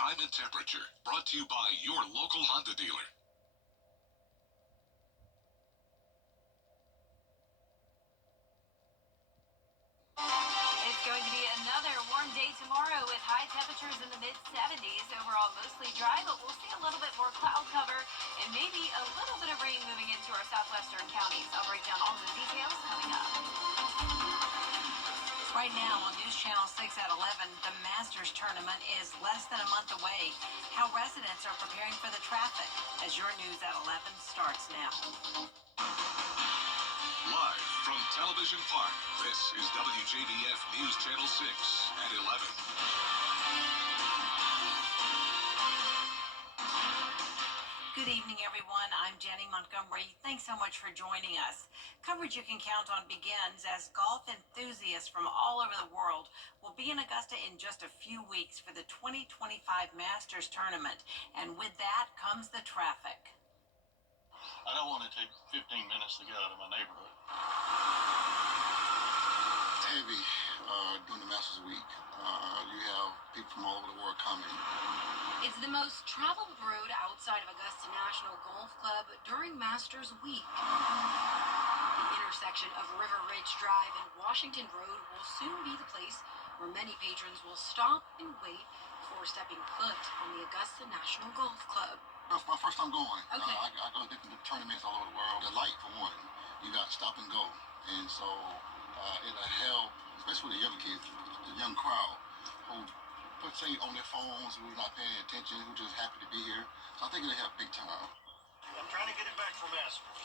time and temperature. Brought to you by your local Honda dealer. It's going to be another warm day tomorrow with high temperatures in the mid-70s. Overall, mostly dry, but we'll see a little bit more cloud cover and maybe a little bit of rain moving into our southwestern counties. I'll break down all the details coming up. Right now on News Channel 6 at 11, the Masters Tournament is less than a month away. How residents are preparing for the traffic as your News at 11 starts now. Live from Television Park, this is WJBF News Channel 6 at 11. Good evening, everyone. I'm Jenny Montgomery. Thanks so much for joining us. Coverage you can count on begins as golf enthusiasts from all over the world will be in Augusta in just a few weeks for the 2025 Masters Tournament. And with that comes the traffic. I don't want to take 15 minutes to get out of my neighborhood. It's heavy during the Masters Week. You have people from all over the world coming. It's the most traveled road outside of Augusta National Golf Club during Masters Week. The intersection of River Ridge Drive and Washington Road will soon be the place where many patrons will stop and wait before stepping foot on the Augusta National Golf Club. That's my first time going. Okay. I go to different tournaments all over the world. The light, for one, you got to stop and go. And so it'll help, especially with the younger kids, the young crowd, who put say on their phones, who's not paying attention, who's just happy to be here. So I think it'll help big time. I'm trying to get it back from Masters.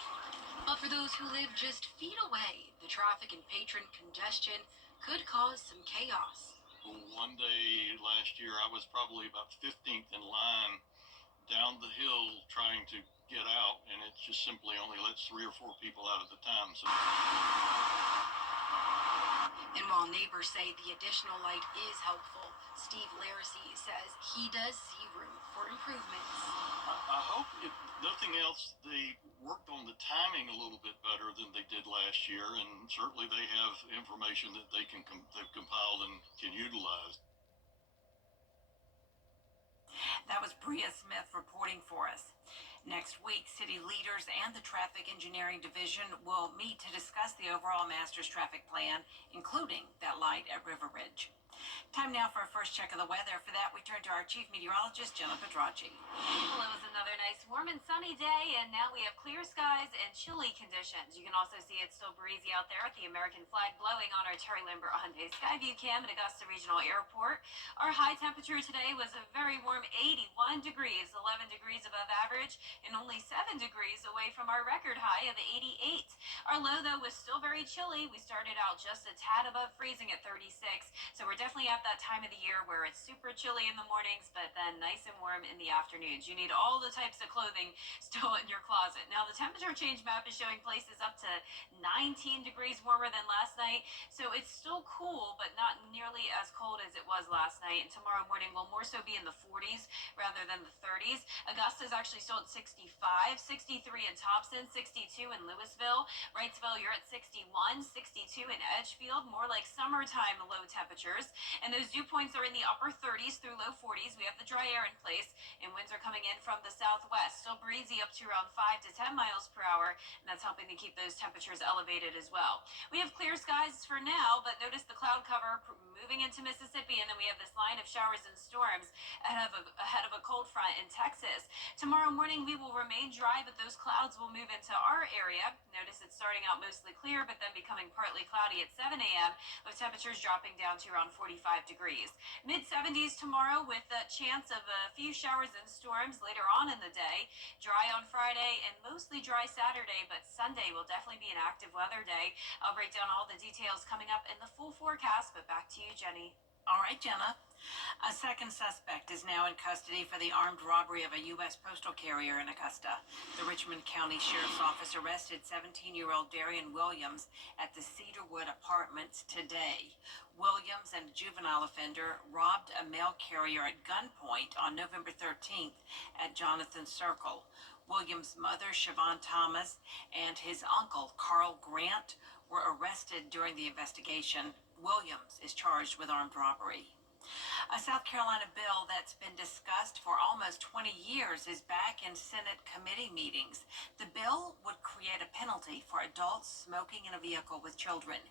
But for those who live just feet away, the traffic and patron congestion could cause some chaos. One day last year, I was probably about 15th in line down the hill trying to get out, and it just simply only lets 3 or 4 people out at a time. So. And while neighbors say the additional light is helpful, Steve Laracy says he does see room for improvements. I hope, if nothing else, they worked on the timing a little bit better than they did last year, and certainly they have information that they've compiled and can utilize. That was Bria Smith reporting for us. Next week, city leaders and the Traffic Engineering Division will meet to discuss the overall Masters traffic plan, including that light at River Ridge. Time now for our first check of the weather. For that, we turn to our chief meteorologist, Jenna Petracci. Well, it was another nice warm and sunny day, and now we have clear skies and chilly conditions. You can also see it's still breezy out there with the American flag blowing on our Terry Lambert Hyundai Skyview Cam at Augusta Regional Airport. Our high temperature today was a very warm 81 degrees, 11 degrees above average, and only 7 degrees away from our record high of 88. Our low, though, was still very chilly. We started out just a tad above freezing at 36, so we're definitely at that time of the year where it's super chilly in the mornings, but then nice and warm in the afternoons. You need all the types of clothing still in your closet. Now, the temperature change map is showing places up to 19 degrees warmer than last night, so it's still cool, but not nearly as cold as it was last night. And tomorrow morning will more so be in the 40s rather than the 30s. Augusta is actually still at 65, 63 in Thompson, 62 in Louisville. Wrightsville, you're at 61, 62 in Edgefield, more like summertime low temperatures. And those dew points are in the upper 30s through low 40s. We have the dry air in place, and winds are coming in from the southwest. Still breezy up to around 5 to 10 miles per hour, and that's helping to keep those temperatures elevated as well. We have clear skies for now, but notice the cloud cover moving into Mississippi, and then we have this line of showers and storms ahead of a cold front in Texas. Tomorrow morning, we will remain dry, but those clouds will move into our area. Notice it's starting out mostly clear, but then becoming partly cloudy at 7 a.m., with temperatures dropping down to around 45 degrees. Mid-70s tomorrow with a chance of a few showers and storms later on in the day. Dry on Friday and mostly dry Saturday, but Sunday will definitely be an active weather day. I'll break down all the details coming up in the full forecast, but back to you, Jenny. All right, Jenna. A second suspect is now in custody for the armed robbery of a U.S. postal carrier in Augusta. The Richmond County Sheriff's Office arrested 17-year-old Darian Williams at the Cedarwood Apartments today. Williams and a juvenile offender robbed a mail carrier at gunpoint on November 13th at Jonathan Circle. Williams' mother, Siobhan Thomas, and his uncle, Carl Grant, were arrested during the investigation. Williams is charged with armed robbery. A South Carolina bill that's been discussed for almost 20 years is back in Senate committee meetings. The bill would create a penalty for adults smoking in a vehicle with children.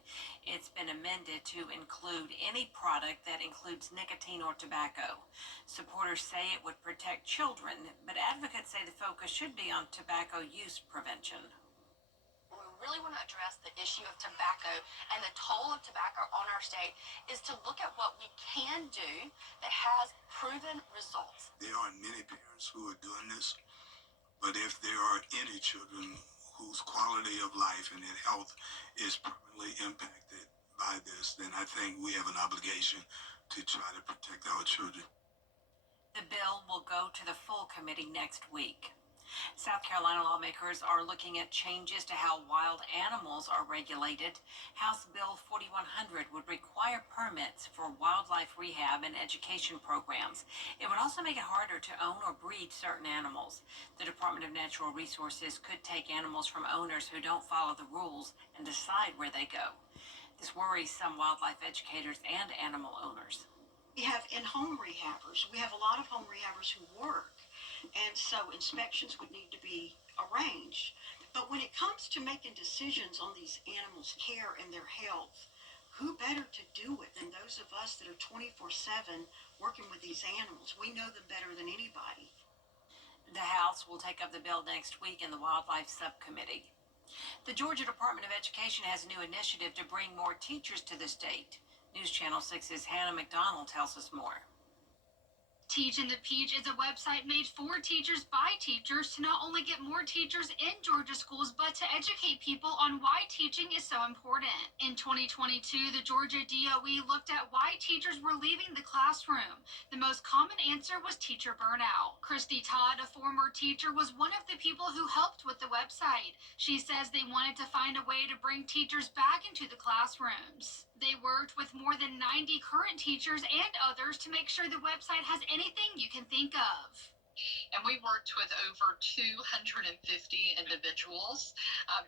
It's been amended to include any product that includes nicotine or tobacco. Supporters say it would protect children, but advocates say the focus should be on tobacco use prevention. We really want to address the issue of tobacco and the toll of tobacco on our state is to look at what we can do that has proven results. There are many parents who are doing this, but if there are any children whose quality of life and their health is permanently impacted by this, then I think we have an obligation to try to protect our children. The bill will go to the full committee next week. South Carolina lawmakers are looking at changes to how wild animals are regulated. House Bill 4100 would require permits for wildlife rehab and education programs. It would also make it harder to own or breed certain animals. The Department of Natural Resources could take animals from owners who don't follow the rules and decide where they go. This worries some wildlife educators and animal owners. We have in-home rehabbers. We have a lot of home rehabbers who work. And so inspections would need to be arranged. But when it comes to making decisions on these animals' care and their health, who better to do it than those of us that are 24/7 working with these animals? We know them better than anybody. The House will take up the bill next week in the Wildlife Subcommittee. The Georgia Department of Education has a new initiative to bring more teachers to the state. News Channel 6's Hannah McDonald tells us more. Teaching the Peach is a website made for teachers by teachers to not only get more teachers in Georgia schools, but to educate people on why teaching is so important. In 2022, the Georgia DOE looked at why teachers were leaving the classroom. The most common answer was teacher burnout. Christy Todd, a former teacher, was one of the people who helped with the website. She says they wanted to find a way to bring teachers back into the classrooms. They worked with more than 90 current teachers and others to make sure the website has anything you can think of. And we worked with over 250 individuals,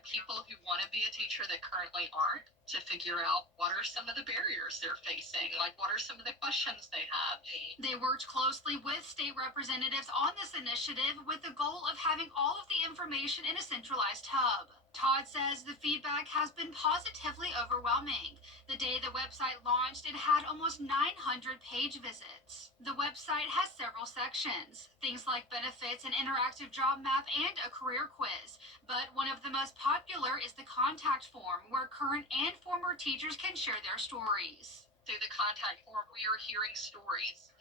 people who want to be a teacher that currently aren't, to figure out what are some of the barriers they're facing, like what are some of the questions they have. They worked closely with state representatives on this initiative with the goal of having all of the information in a centralized hub. Todd says the feedback has been positively overwhelming. The day the website launched, it had almost 900 page visits. The website has several sections, things like benefits, an interactive job map, and a career quiz. But one of the most popular is the contact form, where current and former teachers can share their stories. Through the contact form, we are hearing stories.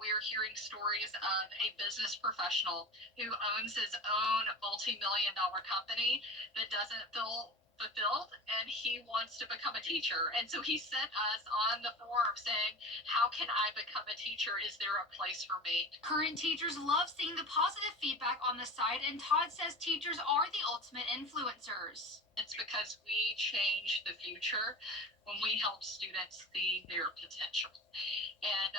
We are hearing stories of a business professional who owns his own multi-million-dollar company that doesn't feel fulfilled, and he wants to become a teacher. And so he sent us on the form saying, how can I become a teacher? Is there a place for me? Current teachers love seeing the positive feedback on the site, and Todd says teachers are the ultimate influencers. It's because we change the future when we help students see their potential. And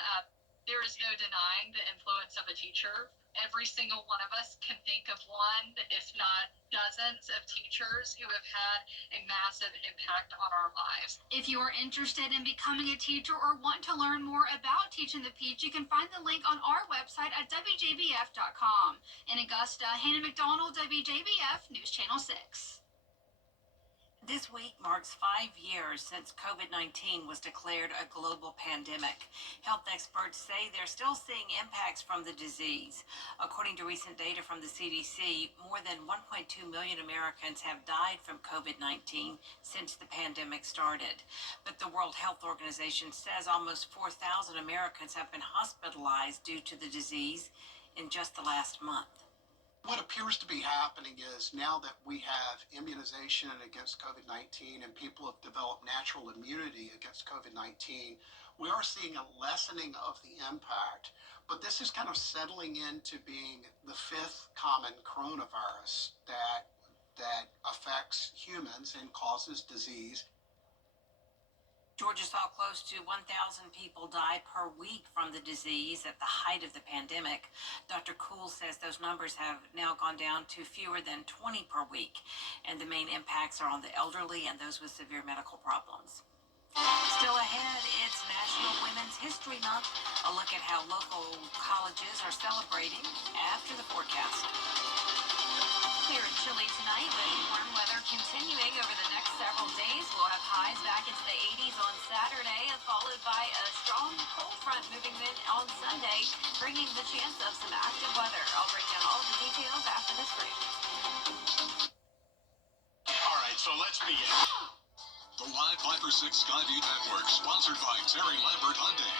there is no denying the influence of a teacher. Every single one of us can think of one, if not dozens of teachers who have had a massive impact on our lives. If you are interested in becoming a teacher or want to learn more about Teaching the Peach, you can find the link on our website at WJBF.com. In Augusta, Hannah McDonald, WJBF News Channel 6. This week marks 5 years since COVID-19 was declared a global pandemic. Health experts say they're still seeing impacts from the disease. According to recent data from the CDC, more than 1.2 million Americans have died from COVID-19 since the pandemic started. But the World Health Organization says almost 4,000 Americans have been hospitalized due to the disease in just the last month. What appears to be happening is now that we have immunization against COVID-19 and people have developed natural immunity against COVID-19, we are seeing a lessening of the impact. But this is kind of settling into being the fifth common coronavirus that affects humans and causes disease. Georgia saw close to 1,000 people die per week from the disease at the height of the pandemic. Dr. Kuhl says those numbers have now gone down to fewer than 20 per week, and the main impacts are on the elderly and those with severe medical problems. Still ahead, it's National Women's History History Month. A look at how local colleges are celebrating after the forecast. Clear and chilly tonight with warm weather continuing over the next several days. We'll have highs back into the 80s on Saturday, followed by a strong cold front moving in on Sunday, bringing the chance of some active weather. I'll break down all the details after this break. All right, so let's begin. The Live 5 for 6 Skyview Network, sponsored by Terry Lambert Hyundai.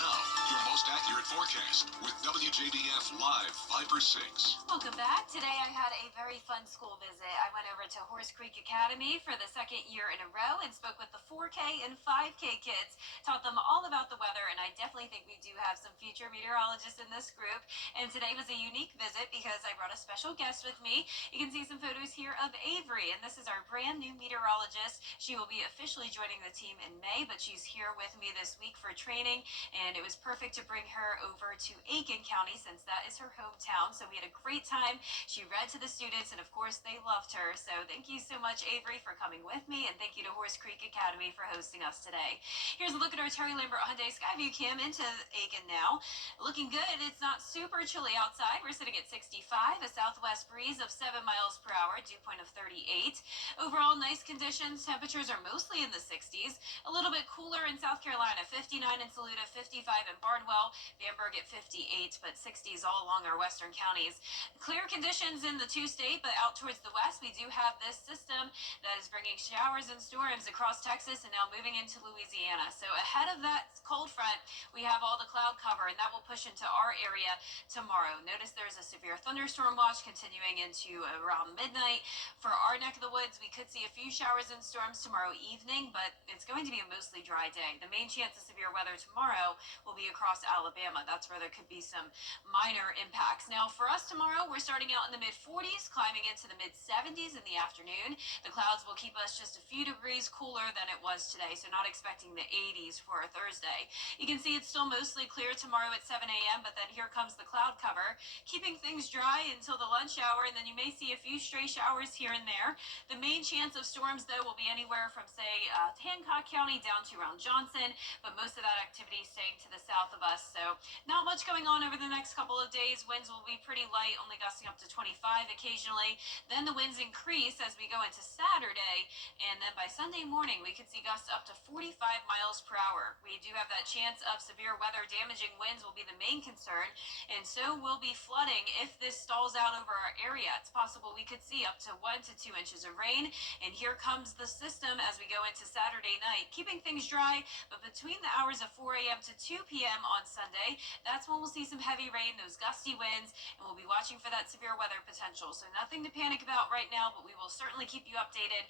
Now, your most accurate forecast with WJBF Live 5 for 6. Welcome back. Today I had a very fun school visit. I went over to Horse Creek Academy for the second year in a row and spoke with the 4K and 5K kids. Taught them all about the weather, and I definitely think we do have some future meteorologists in this group. And today was a unique visit because I brought a special guest with me. You can see some photos here of Avery, and this is our brand new meteorologist. She will be officially joining the team in May, but she's here with me this week for training, and it was perfect to bring her over to Aiken County since that is her hometown. So we had a great time. She read to the students, and of course they loved her. So thank you so much, Avery, for coming with me, and thank you to Horse Creek Academy for hosting us today. Here's a look at our Terry Lambert Hyundai Skyview cam into Aiken now. Looking good. It's not super chilly outside. We're sitting at 65, a southwest breeze of 7 miles per hour, dew point of 38. Overall, nice conditions. Temperatures are mostly in the 60s. A little bit cooler in South Carolina, 59 in Saluda, 55 in Barnwell, Bamberg at 58, but 60s all along our western counties. Clear conditions in the two-state, but out towards the west, we do have this system that is bringing showers and storms across Texas and now moving into Louisiana. So ahead of that cold front, we have all the cloud cover, and that will push into our area tomorrow. Notice there's a severe thunderstorm watch continuing into around midnight. For our neck of the woods, we could see a few showers and storms tomorrow evening, but it's going to be a mostly dry day. The main chance of severe weather tomorrow will be across Alabama. That's where there could be some minor impacts. Now, for us tomorrow, we're starting out in the mid-40s, climbing into the mid-70s in the afternoon. The clouds will keep us just a few degrees cooler than it was today, so not expecting the 80s for Thursday. You can see it's still mostly clear tomorrow at 7 a.m., but then here comes the cloud cover, keeping things dry until the lunch hour, and then you may see a few stray showers here and there. The main chance of storms, though, will be anywhere from, say, Hancock County down to around Johnson, but most of that activity staying to the south of us. So not much going on over the next couple of days. Winds will be pretty light, only gusting up to 25 occasionally. Then the winds increase as we go into Saturday, and then by Sunday morning, we could see gusts up to 45 miles per hour. We do have that chance of severe weather. Damaging winds will be the main concern, and so will be flooding if this stalls out over our area. It's possible we could see up to 1 to 2 inches of rain, and here comes the system as we go into Saturday night, keeping things dry, but between the hours of 4 a.m. to 2 p.m. on Sunday, that's when we'll see some heavy rain, those gusty winds, and we'll be watching for that severe weather potential. So nothing to panic about right now, but we will certainly keep you updated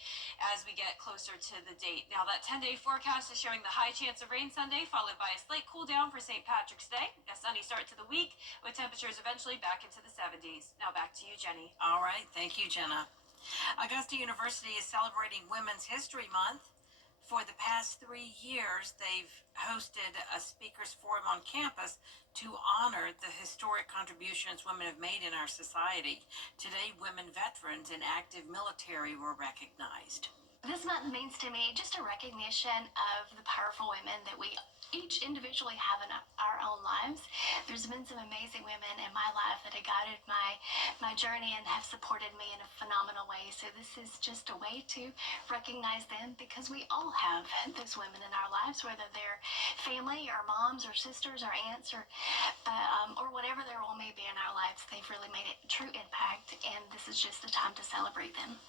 as we get closer to the date. Now, that 10-day forecast is showing the high chance of rain Sunday, followed by a slight cool down for St. Patrick's Day, a sunny start to the week with temperatures eventually back into the 70s. Now back to you, Jenny. All right. Thank you, Jenna. Augusta University is celebrating Women's History Month. For the past 3 years, they've hosted a speakers forum on campus to honor the historic contributions women have made in our society. Today, women veterans and active military were recognized. This month means to me just a recognition of the powerful women that we each individually have in our own lives. There's been some amazing women in my life that have guided my journey and have supported me in a phenomenal way. So this is just a way to recognize them, because we all have those women in our lives, whether they're family or moms or sisters or aunts or whatever their role may be in our lives. They've really made a true impact, and this is just a time to celebrate them.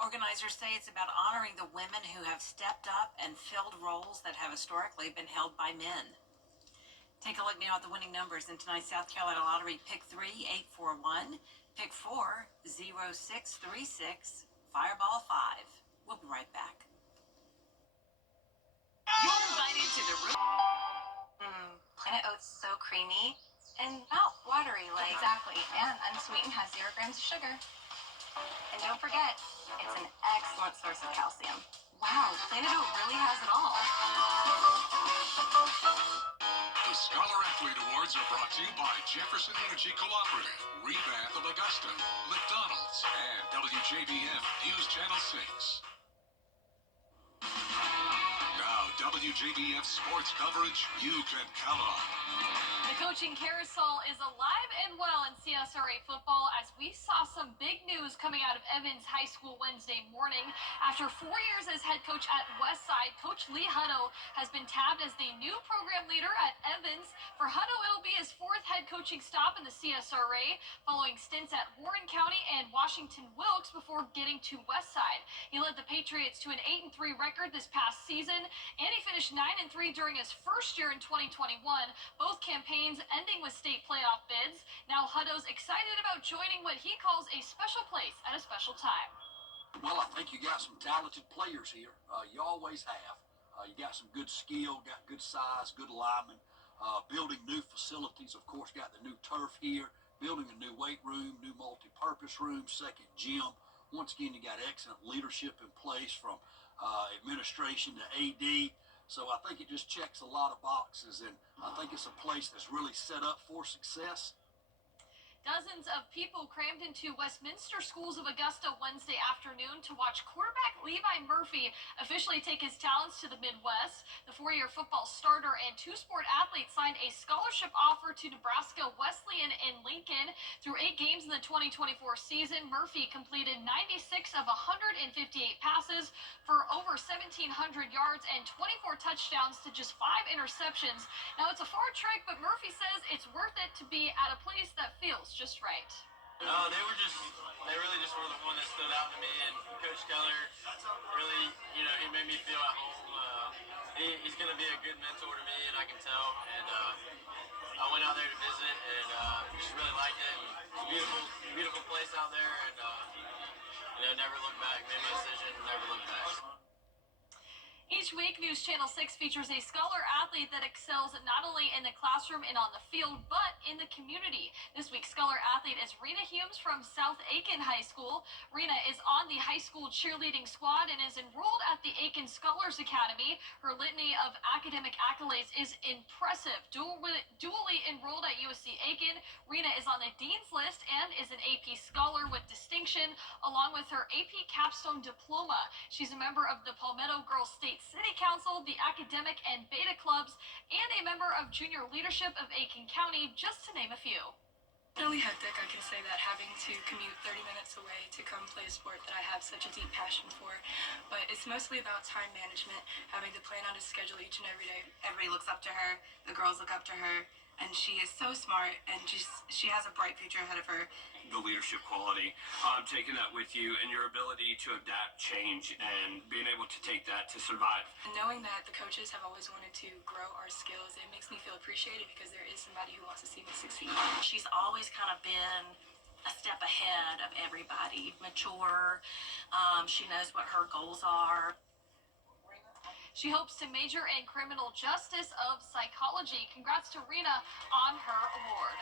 Organizers say it's about honoring the women who have stepped up and filled roles that have historically been held by men. Take a look now at the winning numbers in tonight's South Carolina Lottery. Pick 3, 841. Pick 4, 0636. Fireball 5. We'll be right back. You're invited to the room. Planet Oats so creamy And not watery, like. exactly, and unsweetened, has 0 grams of sugar. And don't forget, it's an excellent source of calcium. Wow, Planet Oat really has it all. The Scholar Athlete Awards are brought to you by Jefferson Energy Cooperative, Rebath of Augusta, McDonald's, and WJBF News Channel 6. Now, WJBF sports coverage you can count on. The coaching carousel is alive and well in CSRA football as we saw some big news coming out of Evans High School Wednesday morning. After 4 years as head coach at Westside, Coach Lee Hutto has been tabbed as the new program leader at Evans. For Hutto, it'll be his 4th head coaching stop in the CSRA, following stints at Warren County and Washington Wilkes before getting to Westside. He led the Patriots to an 8-3 record this past season, and he finished 9-3 during his first year in 2021. Both campaigns ending with state playoff bids. Now Hutto's excited about joining what he calls a special place at a special time. Well, I think you got some talented players here. You always have. You got some good skill, got good size, good linemen. Building new facilities, of course, got the new turf here. Building a new weight room, new multi-purpose room, second gym. Once again, you got excellent leadership in place from administration to AD. So I think it just checks a lot of boxes, and I think it's a place that's really set up for success. Dozens of people crammed into Westminster Schools of Augusta Wednesday afternoon to watch quarterback Levi Murphy officially take his talents to the Midwest. The 4-year football starter and 2-sport athlete signed a scholarship offer to Nebraska Wesleyan in Lincoln. Through 8 games in the 2024 season, Murphy completed 96 of 158 passes for over 1,700 yards and 24 touchdowns to just 5 interceptions. Now, it's a far trek, but Murphy says it's worth it to be at a place that feels just right. They really just were the one that stood out to me, and Coach Keller really, he made me feel at home. He's going to be a good mentor to me, and I can tell. And I went out there to visit, and just really liked it. And it's a beautiful, beautiful place out there, and never look back. Made my decision, never look back. Each week, News Channel 6 features a scholar athlete that excels not only in the classroom and on the field, but in the community. This week's scholar athlete is Rena Humes from South Aiken High School. Rena is on the high school cheerleading squad and is enrolled at the Aiken Scholars Academy. Her litany of academic accolades is impressive. Dually enrolled at USC Aiken, Rena is on the Dean's List and is an AP Scholar with distinction, along with her AP Capstone Diploma. She's a member of the Palmetto Girls State City Council, the Academic and Beta Clubs, and a member of Junior Leadership of Aiken County, just to name a few. Really hectic, I can say that, having to commute 30 minutes away to come play a sport that I have such a deep passion for. But it's mostly about time management, having to plan out a schedule each and every day. Everybody looks up to her, the girls look up to her, and she is so smart, and she has a bright future ahead of her. The leadership quality, taking that with you, and your ability to adapt, change, and being able to take that to survive. And knowing that the coaches have always wanted to grow our skills, it makes me feel appreciated because there is somebody who wants to see me succeed. She's always kind of been a step ahead of everybody, mature. She knows what her goals are. She hopes to major in criminal justice of psychology. Congrats to Rena on her award.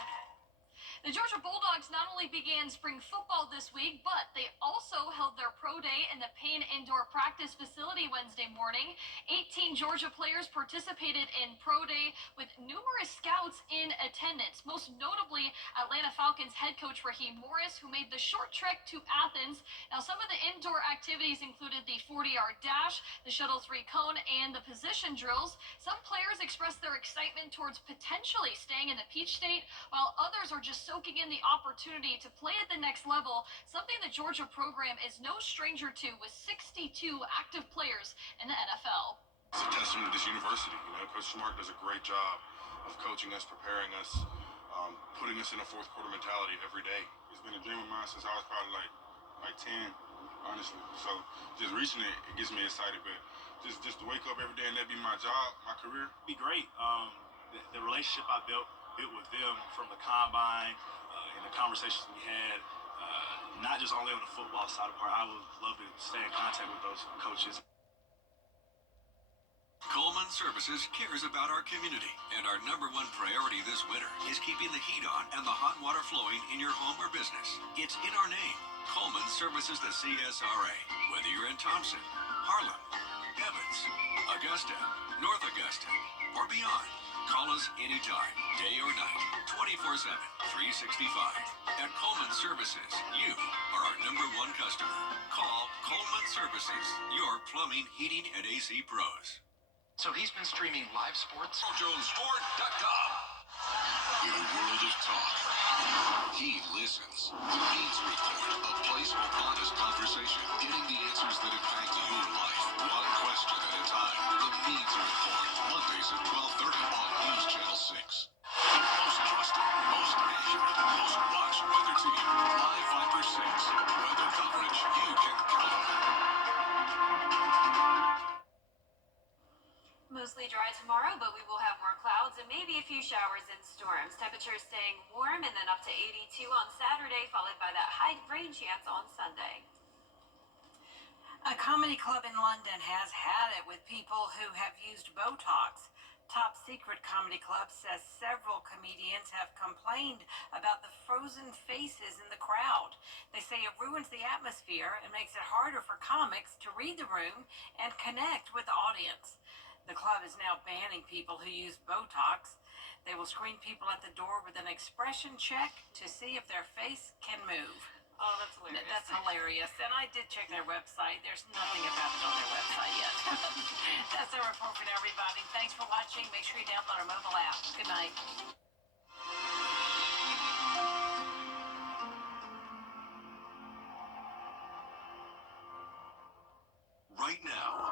The Georgia Bulldogs not only began spring football this week, but they also held their pro day in the Payne Indoor Practice Facility Wednesday morning. 18 Georgia players participated in pro day with numerous scouts in attendance, most notably Atlanta Falcons head coach Raheem Morris, who made the short trek to Athens. Now, some of the indoor activities included the 40-yard dash, the shuttle 3-cone, and the position drills. Some players expressed their excitement towards potentially staying in the Peach State, while others are just soaking in the opportunity to play at the next level, something the Georgia program is no stranger to, with 62 active players in the NFL. It's a testament to this university. Coach Smart does a great job of coaching us, preparing us, putting us in a fourth quarter mentality every day. It's been a dream of mine since I was probably like 10, honestly. So just reaching it gets me excited, but just to wake up every day and that be my job, my career, be great. The relationship I built with them from the combine and the conversations we had, not just only on the football side of part. I would love to stay in contact with those coaches. Coleman Services cares about our community, and our #1 priority this winter is keeping the heat on and the hot water flowing in your home or business. It's in our name. Coleman Services the CSRA. Whether you're in Thompson, Harlan, Evans, Augusta, North Augusta, or beyond, call us anytime, day or night, 24/7, 365. At Coleman Services, you are our #1 customer. Call Coleman Services, your plumbing, heating, and AC pros. So he's been streaming live sports. JonesSport.com. In a world of talk, he listens. The Needs Report, a place for honest conversation, getting the answers that impact your life, one question at a time. The Needs Report, Mondays at 12:30 on News Channel 6. The most trusted, most accurate, most watched weather team. Live 5 for 6. Weather coverage you can count on. Mostly dry tomorrow, but we will have more clouds and maybe a few showers and storms. Temperatures staying warm and then up to 82 on Saturday, followed by that high rain chance on Sunday. A comedy club in London has had it with people who have used Botox. Top Secret Comedy Club says several comedians have complained about the frozen faces in the crowd. They say it ruins the atmosphere and makes it harder for comics to read the room and connect with the audience. The club is now banning people who use Botox. They will screen people at the door with an expression check to see if their face can move. Oh, that's hilarious. That's hilarious. And I did check their website. There's nothing about it on their website yet. That's our report for everybody. Thanks for watching. Make sure you download our mobile app. Good night. Right now,